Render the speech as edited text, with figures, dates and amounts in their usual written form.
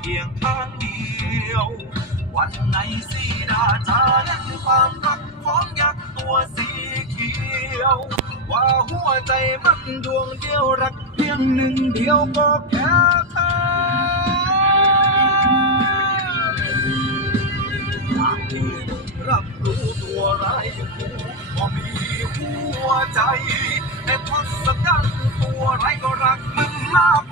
เพียงข้างเดียววันไหนสีดาจะเห็นความรักของยักษ์ตัวสีเขียวว่าหัวใจมันดวงเดียวรักเพียงหนึ่งเดียวก็แค่เธออยากที่รับรู้ตัวร้ายอยู่ว่ามีหัวใจแต่ทศกัณฐ์ตัวร้ายก็รักมันมาก